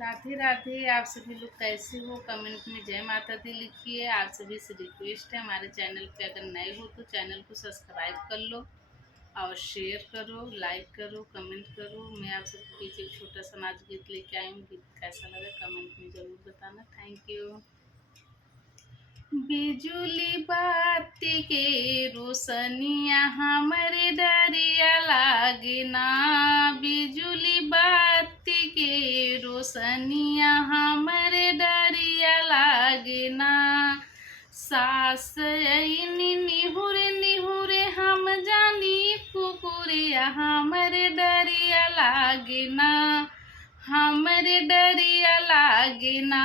राधे राधे। आप सभी लोग कैसे हो? कमेंट में जय माता दी लिखिए। आप सभी से रिक्वेस्ट है, हमारे चैनल पे अगर नए हो तो चैनल को सब्सक्राइब कर लो और शेयर करो, लाइक करो, कमेंट करो। मैं आप सबके बीच एक छोटा सा नाच गीत लेके आई हूँ। गीत कैसा लगा कमेंट में ज़रूर बताना। Thank you. बिजुली बाती के रोशनिया हमरे डरिया लागे ना। बिजुली बाती के रोशनिया हमरे डरिया लागे ना। सास ऐनी निहुरे निहुरे हम जानी कुकुरिया हमरे डरिया लागे ना। हमरे डरिया लागे ना।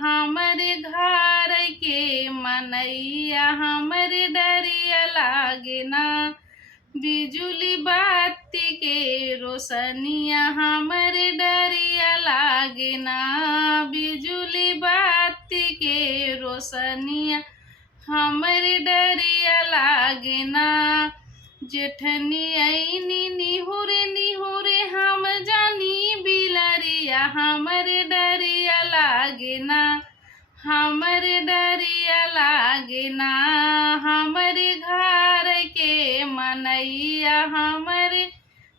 हमरे घर के मनैया हमरे डरिया लागे ना। बिजुली बाती के रोशनिया हमरे डरिया लागे ना। बिजुली बाती के रोशनिया हमरे डरिया लागे ना। जेठनी ऐनी निहुरे निहुरे हम जानी बिलरिया हमरे डरिया लागे ना। हमरे डरिया लागे ना। हमरे घर के मनैया हमरे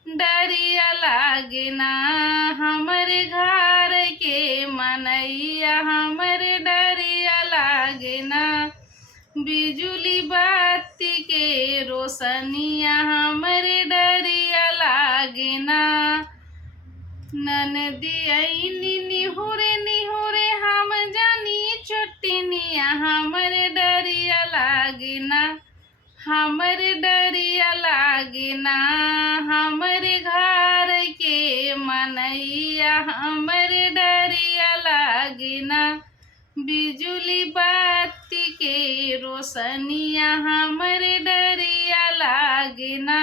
डरिया लागे ना। हमरे घर के मनैया हमरे डरिया लागे ना। बिजुली बाती के रोशनिया हमरे डरिया लागे ना। ननदी ऐनी निहुरे निहुरे हम जानी चोटिनिया हमरे डरिया लागे ना। हमरे डरिया लागे ना। हमरे घर के मनैया हमरे डरिया लागे ना। बिजुली बाती के रोशनिया हमरे डरिया लागे ना।